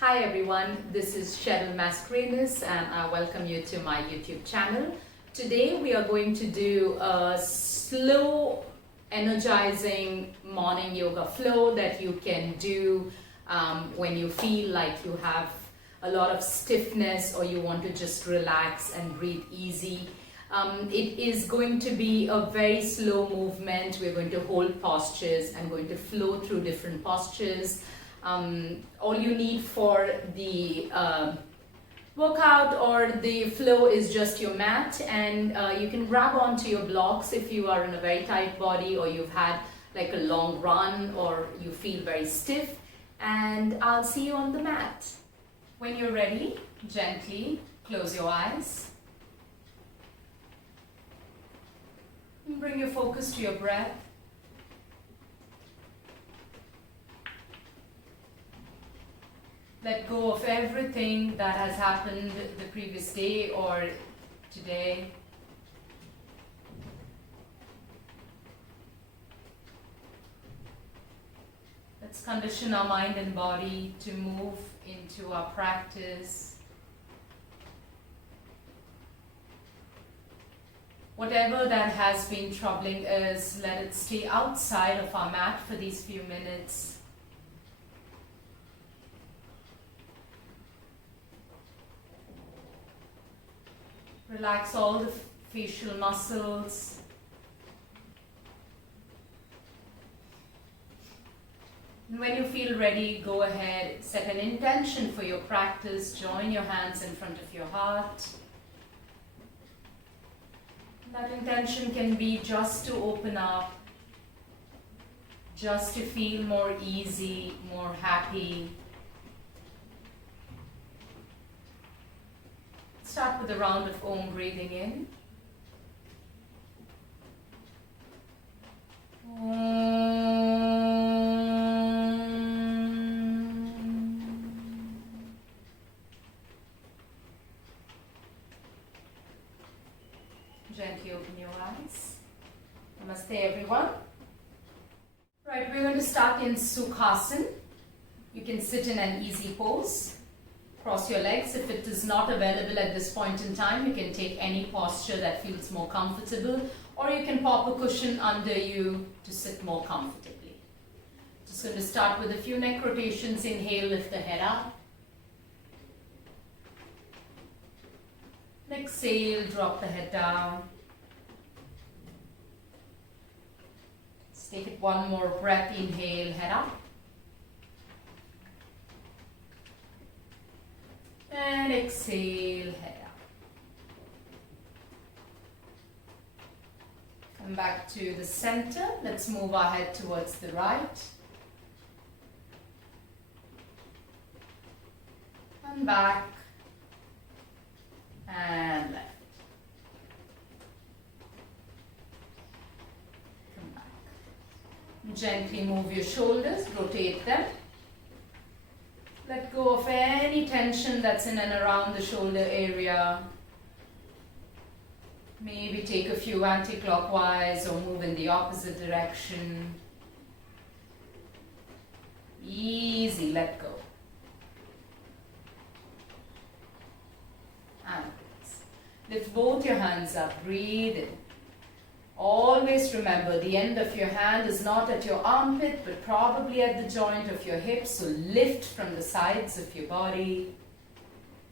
Hi everyone, this is Cheryl Mascarenas and I welcome you to my YouTube channel. Today we are going to do a slow, energizing morning yoga flow that you can do when you feel like you have a lot of stiffness or you want to just relax and breathe easy. It is going to be a very slow movement. We're going to hold postures and going to flow through different postures. All you need for the workout or the flow is just your mat, and you can grab onto your blocks if you are in a very tight body or you've had like a long run or you feel very stiff, and I'll see you on the mat. When you're ready, gently close your eyes. Bring your focus to your breath. Let go of everything that has happened the previous day or today. Let's condition our mind and body to move into our practice. Whatever that has been troubling us, let it stay outside of our mat for these few minutes. Relax all the facial muscles. And when you feel ready, go ahead, set an intention for your practice. Join your hands in front of your heart. That intention can be just to open up, just to feel more easy, more happy. Start with a round of Om breathing in. Gently open your eyes. Namaste everyone. Right, we're going to start in Sukhasana. You can sit in an easy pose. Cross your legs. If it is not available at this point in time, you can take any posture that feels more comfortable, or you can pop a cushion under you to sit more comfortably. Just going to start with a few neck rotations. Inhale, lift the head up. Exhale, drop the head down. Let's take it one more breath. Inhale, head up. And exhale, head up. Come back to the center. Let's move our head towards the right. And back. And left. Come back. Gently move your shoulders, rotate them. Let go of any tension that's in and around the shoulder area. Maybe take a few anti-clockwise or move in the opposite direction. Easy, let go. And lift both your hands up, breathe in. Always remember, the end of your hand is not at your armpit, but probably at the joint of your hip. So lift from the sides of your body.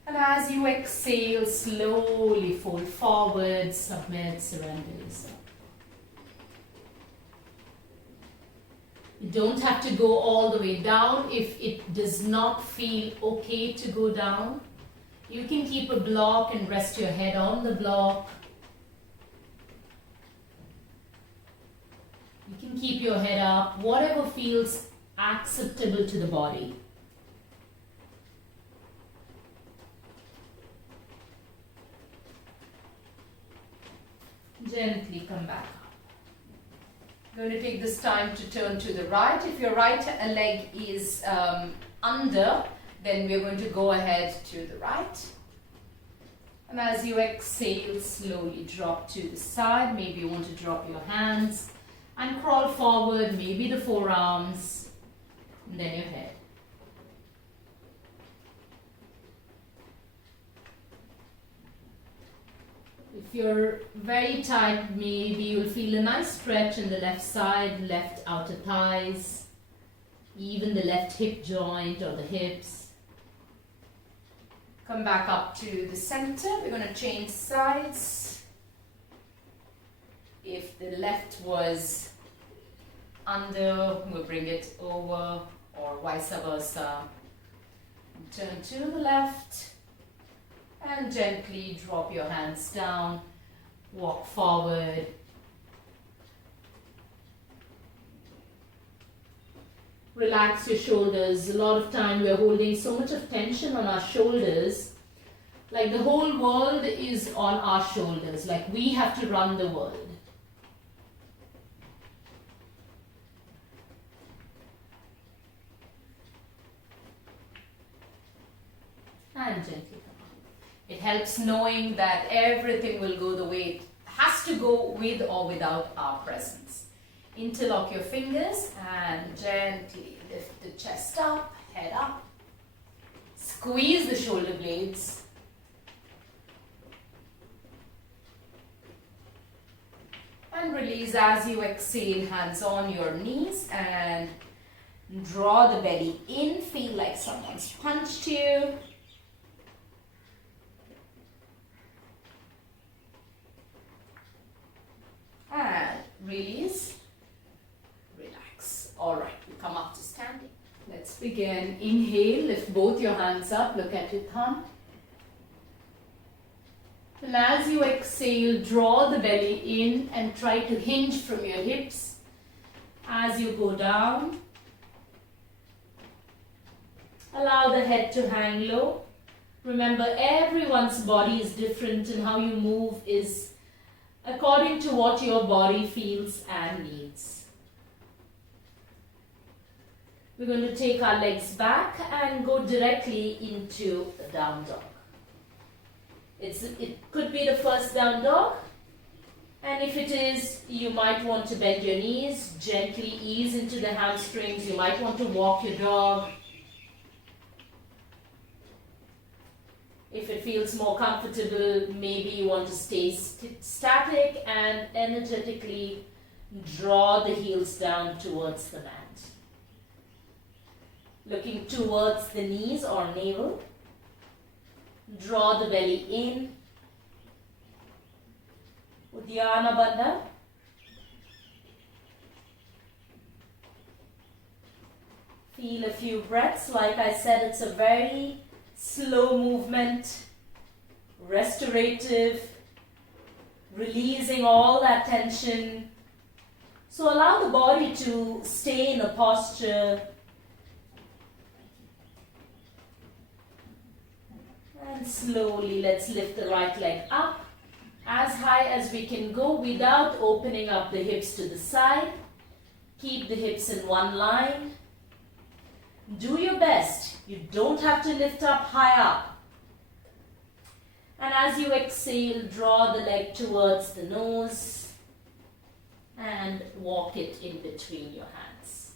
And as you exhale, slowly fold forward, submit, surrender yourself. You don't have to go all the way down. If it does not feel okay to go down, you can keep a block and rest your head on the block. You can keep your head up, whatever feels acceptable to the body. Gently come back up. I'm going to take this time to turn to the right. If your right leg is under, then we're going to go ahead to the right. And as you exhale, slowly drop to the side. Maybe you want to drop your hands and crawl forward, maybe the forearms, and then your head. If you're very tight, maybe you'll feel a nice stretch in the left side, left outer thighs, even the left hip joint or the hips. Come back up to the center. We're going to change sides. If the left was under, we'll bring it over, or vice versa. Turn to the left and gently drop your hands down. Walk forward. Relax your shoulders. A lot of time we're holding so much of tension on our shoulders, like the whole world is on our shoulders, like we have to run the world. And gently come up. It helps knowing that everything will go the way it has to go, with or without our presence. Interlock your fingers and gently lift the chest up, head up. Squeeze the shoulder blades. And release as you exhale, hands on your knees, and draw the belly in. Feel like someone's punched you. And release, relax. All right, we come up to standing. Let's begin. Inhale, lift both your hands up, look at your thumb. And as you exhale, draw the belly in and try to hinge from your hips. As you go down, allow the head to hang low. Remember, everyone's body is different, and how you move is according to what your body feels and needs. We're going to take our legs back and go directly into the down dog. It could be the first down dog, and if it is, you might want to bend your knees, gently ease into the hamstrings. You might want to walk your dog. If it feels more comfortable, maybe you want to stay static and energetically draw the heels down towards the mat. Looking towards the knees or navel. Draw the belly in. Uddiyana Bandha. Feel a few breaths. Like I said, it's a very slow movement, restorative, releasing all that tension. So allow the body to stay in a posture. And slowly let's lift the right leg up as high as we can go without opening up the hips to the side. Keep the hips in one line. Do your best. You don't have to lift up high up. And as you exhale, draw the leg towards the nose and walk it in between your hands.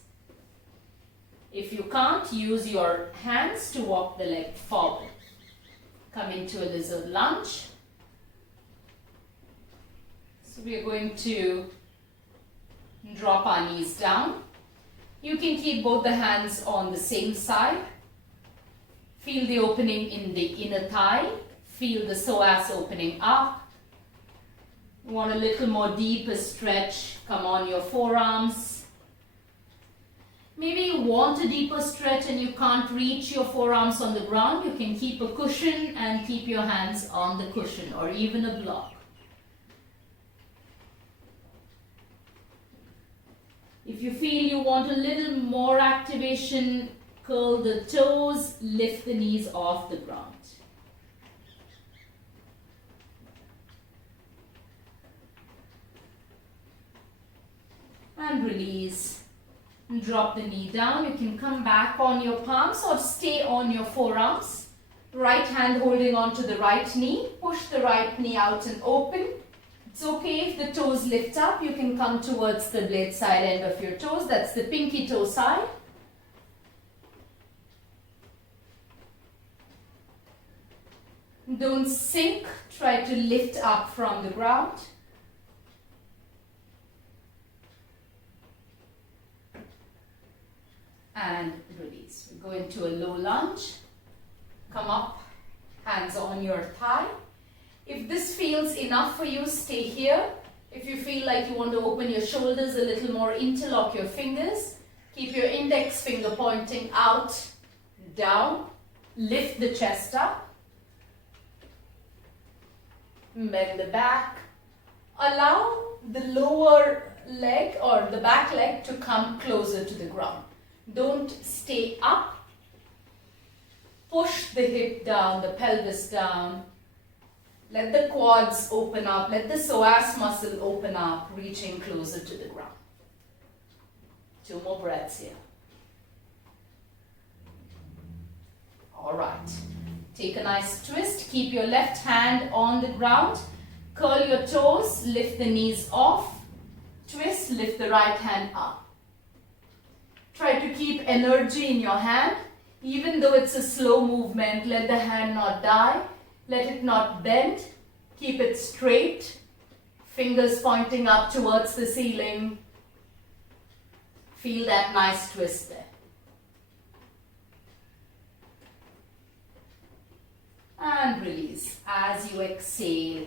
If you can't, use your hands to walk the leg forward. Come into a lizard lunge. So we are going to drop our knees down. You can keep both the hands on the same side. Feel the opening in the inner thigh. Feel the psoas opening up. You want a little more deeper stretch. Come on your forearms. Maybe you want a deeper stretch and you can't reach your forearms on the ground. You can keep a cushion and keep your hands on the cushion or even a block. If you feel you want a little more activation, curl the toes, lift the knees off the ground. And release. Drop the knee down. You can come back on your palms or stay on your forearms. Right hand holding on to the right knee. Push the right knee out and open. It's okay if the toes lift up. You can come towards the blade side end of your toes. That's the pinky toe side. Don't sink, try to lift up from the ground. And release. We go into a low lunge. Come up, hands on your thigh. If this feels enough for you, stay here. If you feel like you want to open your shoulders a little more, interlock your fingers. Keep your index finger pointing out, down. Lift the chest up. Bend the back. Allow the lower leg or the back leg to come closer to the ground. Don't stay up. Push the hip down, the pelvis down. Let the quads open up. Let the psoas muscle open up, reaching closer to the ground. 2 more breaths here. All right. Take a nice twist. Keep your left hand on the ground. Curl your toes. Lift the knees off. Twist. Lift the right hand up. Try to keep energy in your hand. Even though it's a slow movement, let the hand not die. Let it not bend. Keep it straight. Fingers pointing up towards the ceiling. Feel that nice twist there. And release. As you exhale,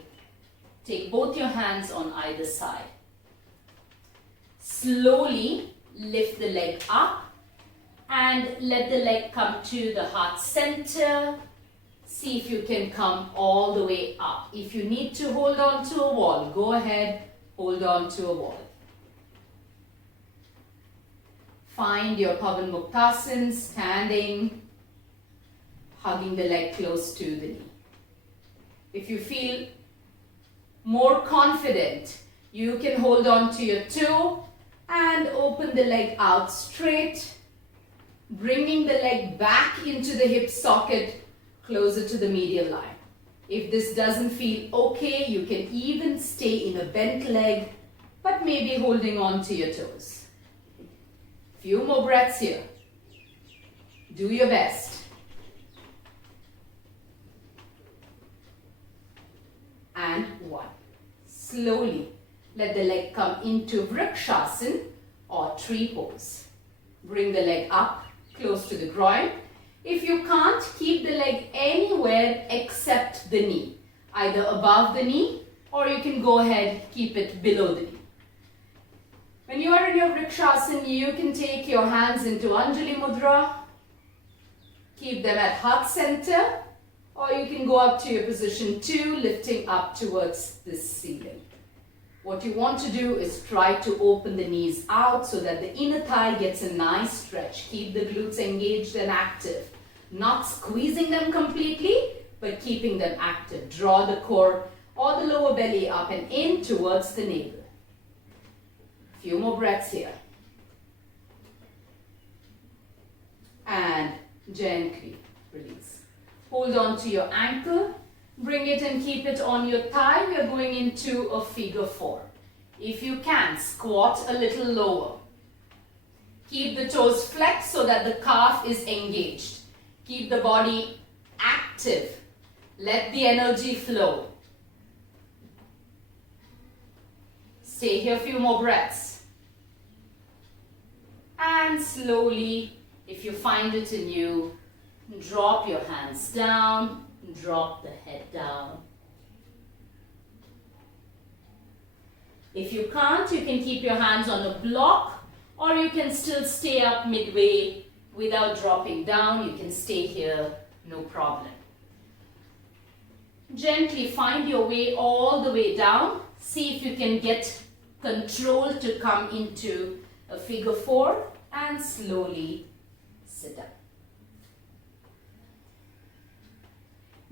take both your hands on either side. Slowly lift the leg up and let the leg come to the heart center. See if you can come all the way up. If you need to hold on to a wall, go ahead, hold on to a wall. Find your Pavan Muktasan, standing, hugging the leg close to the knee. If you feel more confident, you can hold on to your toe and open the leg out straight, bringing the leg back into the hip socket closer to the medial line. If this doesn't feel okay, you can even stay in a bent leg, but maybe holding on to your toes. Few more breaths here. Do your best. And 1. Slowly let the leg come into Vrikshasana or tree pose. Bring the leg up close to the groin. If you can't, keep the leg anywhere except the knee, either above the knee or you can go ahead, keep it below the knee. When you are in your Vrikshasana, you can take your hands into Anjali Mudra, keep them at heart center, or you can go up to your position 2, lifting up towards the ceiling. What you want to do is try to open the knees out so that the inner thigh gets a nice stretch. Keep the glutes engaged and active. Not squeezing them completely, but keeping them active. Draw the core or the lower belly up and in towards the navel. Few more breaths here. And gently release. Hold on to your ankle. Bring it and keep it on your thigh. We are going into a figure 4. If you can, squat a little lower. Keep the toes flexed so that the calf is engaged. Keep the body active. Let the energy flow. Stay here a few more breaths. And slowly, if you find it in you, drop your hands down. Drop the head down. If you can't, you can keep your hands on a block or you can still stay up midway without dropping down. You can stay here, no problem. Gently find your way all the way down. See if you can get control to come into a figure 4 and slowly sit up.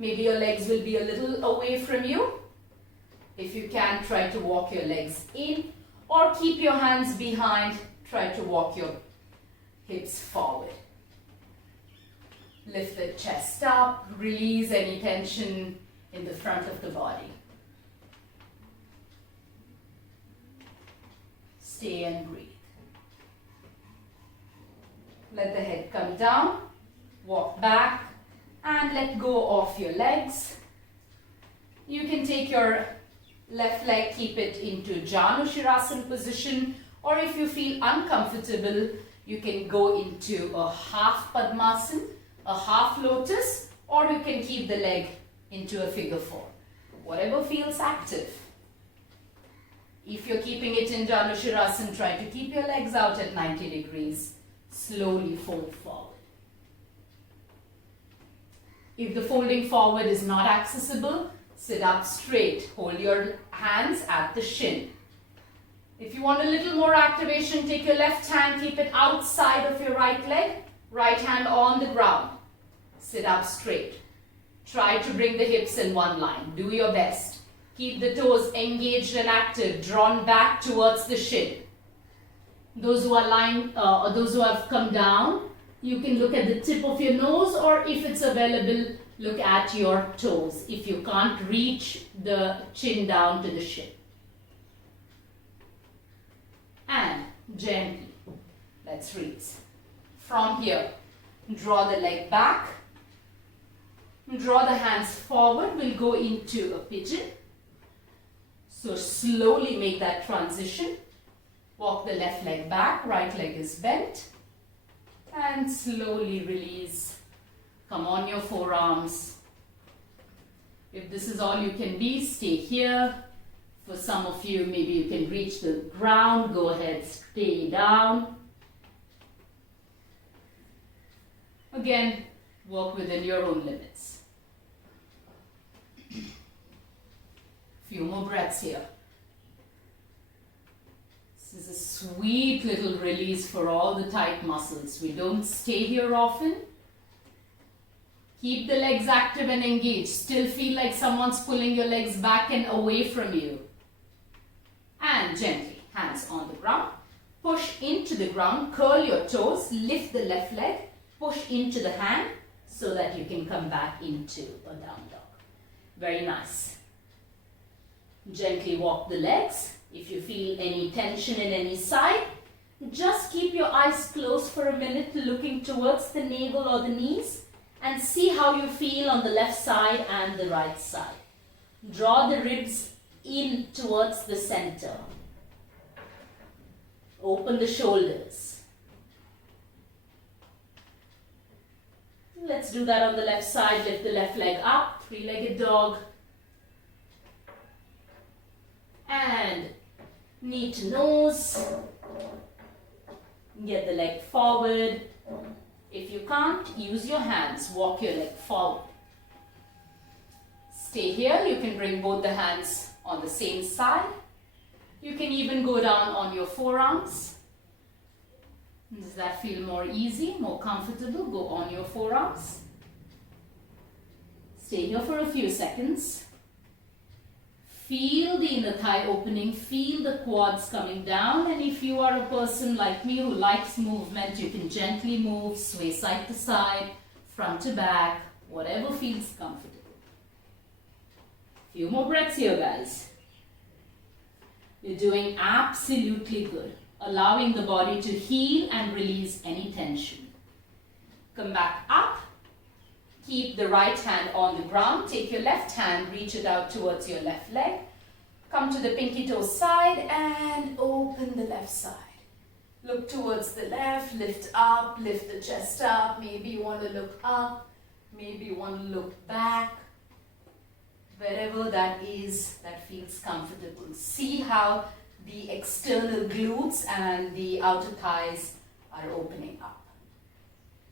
Maybe your legs will be a little away from you. If you can, try to walk your legs in or keep your hands behind. Try to walk your hips forward. Lift the chest up. Release any tension in the front of the body. Stay and breathe. Let the head come down. Walk back. And let go of your legs. You can take your left leg, keep it into Janushirasana position, or if you feel uncomfortable, you can go into a half Padmasana, a half lotus, or you can keep the leg into a figure four. Whatever feels active. If you're keeping it in Janushirasana, try to keep your legs out at 90 degrees. Slowly fold forward. If the folding forward is not accessible, sit up straight. Hold your hands at the shin. If you want a little more activation, take your left hand, keep it outside of your right leg. Right hand on the ground. Sit up straight. Try to bring the hips in one line. Do your best. Keep the toes engaged and active, drawn back towards the shin. Those who are lying, or those who have come down, you can look at the tip of your nose, or if it's available, look at your toes if you can't reach the chin down to the shin. And gently, let's release. From here, draw the leg back. Draw the hands forward. We'll go into a pigeon. So slowly make that transition. Walk the left leg back, right leg is bent. And slowly release. Come on your forearms. If this is all you can be, stay here. For some of you, maybe you can reach the ground. Go ahead, stay down. Again, work within your own limits. Few more breaths here. This is a sweet little release for all the tight muscles. We don't stay here often. Keep the legs active and engaged. Still feel like someone's pulling your legs back and away from you. And gently, hands on the ground. Push into the ground, curl your toes, lift the left leg, push into the hand so that you can come back into a down dog. Very nice. Gently walk the legs. If you feel any tension in any side, just keep your eyes closed for a minute, looking towards the navel or the knees, and see how you feel on the left side and the right side. Draw the ribs in towards the center. Open the shoulders. Let's do that on the left side. Lift the left leg up, three-legged dog. And knee to nose. Get the leg forward. If you can't, use your hands. Walk your leg forward. Stay here. You can bring both the hands on the same side. You can even go down on your forearms. Does that feel more easy, more comfortable? Go on your forearms. Stay here for a few seconds. Feel the inner thigh opening, feel the quads coming down, and if you are a person like me who likes movement, you can gently move, sway side to side, front to back, whatever feels comfortable. Few more breaths here, guys. You're doing absolutely good, allowing the body to heal and release any tension. Come back up. Keep the right hand on the ground. Take your left hand, reach it out towards your left leg. Come to the pinky toe side and open the left side. Look towards the left, lift up, lift the chest up. Maybe you want to look up, maybe you want to look back. Wherever that is, that feels comfortable. See how the external glutes and the outer thighs are opening up.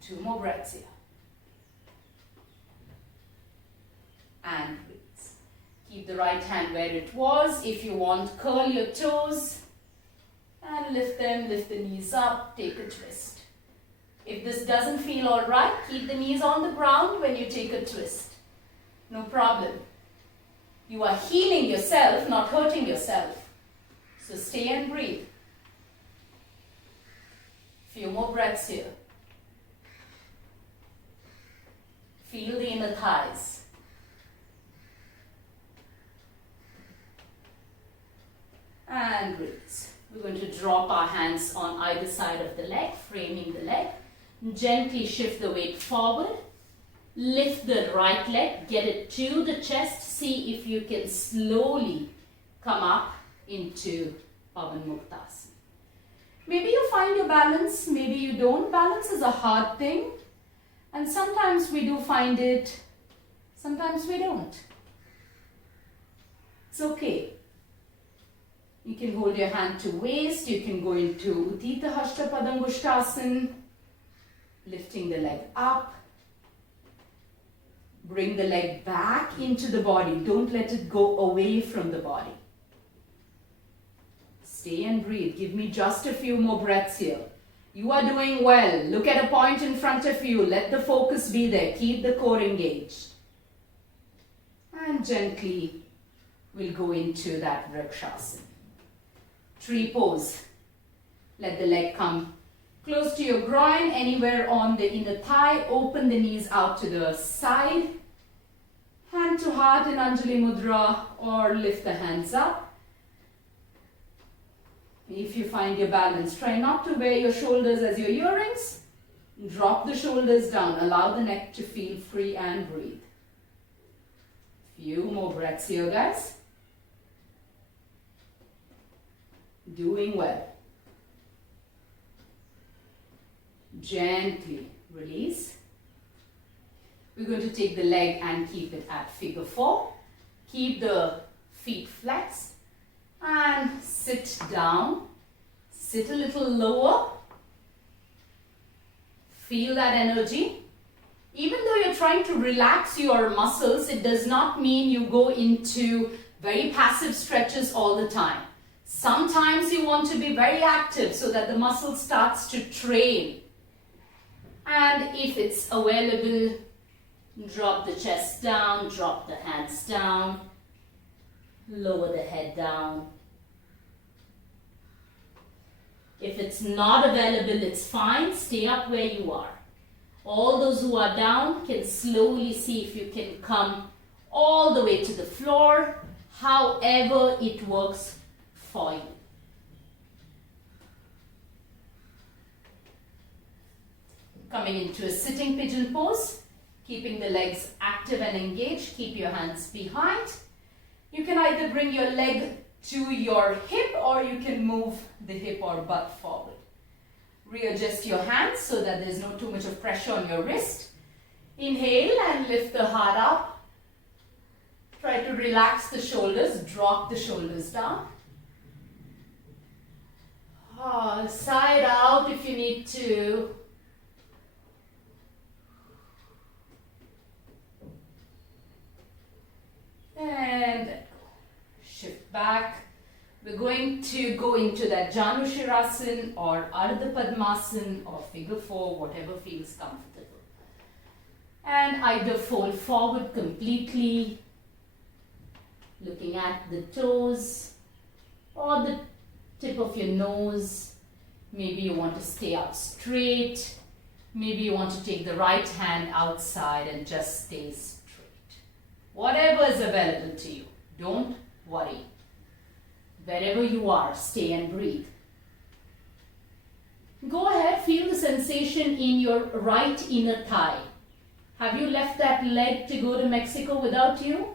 2 more breaths here. And release. Keep the right hand where it was. If you want, curl your toes and lift them, lift the knees up, take a twist. If this doesn't feel all right, keep the knees on the ground when you take a twist. No problem. You are healing yourself, not hurting yourself. So stay and breathe. Few more breaths here. Feel the inner thighs. And release. We're going to drop our hands on either side of the leg, framing the leg. Gently shift the weight forward. Lift the right leg, get it to the chest. See if you can slowly come up into Pavan Muktasana. Maybe you find your balance, maybe you don't. Balance is a hard thing, and sometimes we do find it, sometimes we don't. It's okay. You can hold your hand to waist, you can go into Uttita Hasta Padangushtasana, lifting the leg up. Bring the leg back into the body. Don't let it go away from the body. Stay and breathe. Give me just a few more breaths here. You are doing well. Look at a point in front of you. Let the focus be there. Keep the core engaged. And gently, we'll go into that Vrikshasana. Tree pose. Let the leg come close to your groin, anywhere on the inner thigh. Open the knees out to the side. Hand to heart in Anjali Mudra, or lift the hands up. If you find your balance, try not to wear your shoulders as your earrings. Drop the shoulders down. Allow the neck to feel free and breathe. Few more breaths here, guys. Doing well. Gently release. We're going to take the leg and keep it at figure 4. Keep the feet flexed and sit down. Sit a little lower. Feel that energy. Even though you're trying to relax your muscles, it does not mean you go into very passive stretches all the time. Sometimes you want to be very active so that the muscle starts to train. And if it's available, drop the chest down, drop the hands down, lower the head down. If it's not available, it's fine. Stay up where you are. All those who are down can slowly see if you can come all the way to the floor, however it works for you. Coming into a sitting pigeon pose, keeping the legs active and engaged. Keep your hands behind. You can either bring your leg to your hip, or you can move the hip or butt forward. Readjust your hands so that there's not too much of pressure on your wrist. Inhale and lift the heart up. Try to relax the shoulders, drop the shoulders down. Side out if you need to. And shift back. We're going to go into that Janushirasana or Ardha Padmasana or figure 4, whatever feels comfortable. And either fold forward completely, looking at the toes or the tip of your nose. Maybe you want to stay up straight. Maybe you want to take the right hand outside and just stay straight. Whatever is available to you, don't worry. Wherever you are, stay and breathe. Go ahead, feel the sensation in your right inner thigh. Have you left that leg to go to Mexico without you?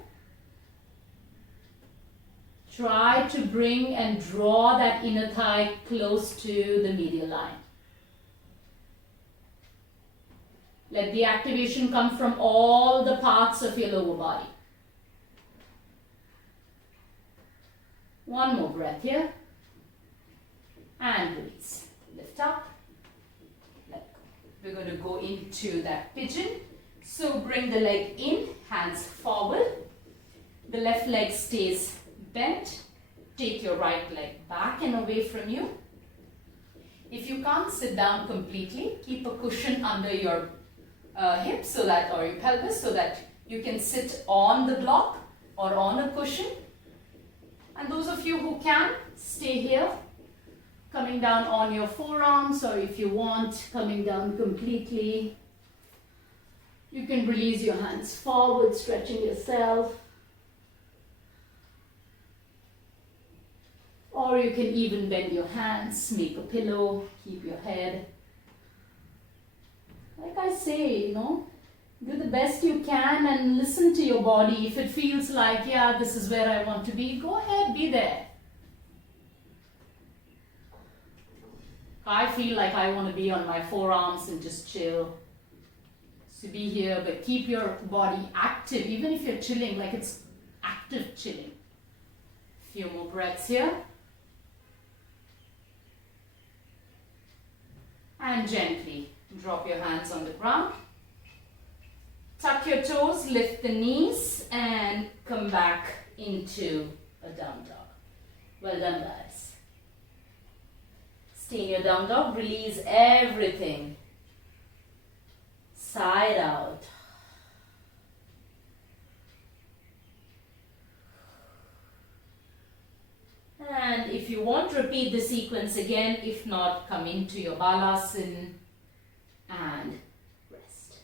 Try to bring and draw that inner thigh close to the medial line. Let the activation come from all the parts of your lower body. One more breath here. And release. Lift up. Let go. We're going to go into that pigeon. So bring the leg in, hands forward. The left leg stays bent. Take your right leg back and away from you. If you can't sit down completely, keep a cushion under your hips so that, or your pelvis, so that you can sit on the block or on a cushion. And those of you who can, stay here, coming down on your forearms, or if you want, coming down completely. You can release your hands forward, stretching yourself. Or you can even bend your hands, make a pillow, keep your head. Like I say, Do the best you can and listen to your body. If it feels like, yeah, this is where I want to be, go ahead, be there. I feel like I want to be on my forearms and just chill. So be here, but keep your body active, even if you're chilling, like it's active chilling. Few more breaths here. And gently drop your hands on the ground. Tuck your toes, lift the knees, and come back into a down dog. Well done, guys. Stay in your down dog, release everything. Side out. And if you want, repeat the sequence again. If not, come into your balasana and rest.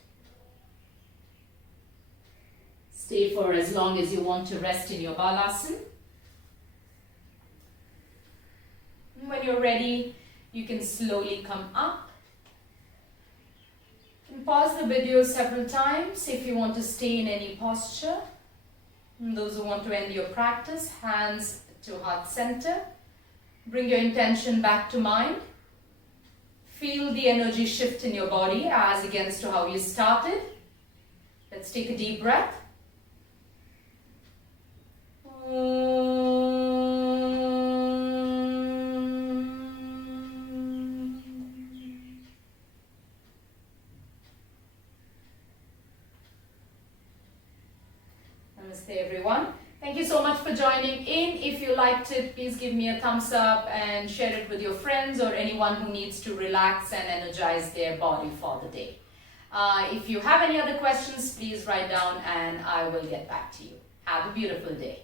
Stay for as long as you want to rest in your balasana. When you're ready, you can slowly come up. You can pause the video several times if you want to stay in any posture. And those who want to end your practice, hands to heart center. Bring your intention back to mind. Feel the energy shift in your body as against to how you started. Let's take a deep breath. Namaste everyone. Thank you so much for joining in. If you liked it, please give me a thumbs up and share it with your friends or anyone who needs to relax and energize their body for the day. If you have any other questions, please write down and I will get back to you. Have a beautiful day.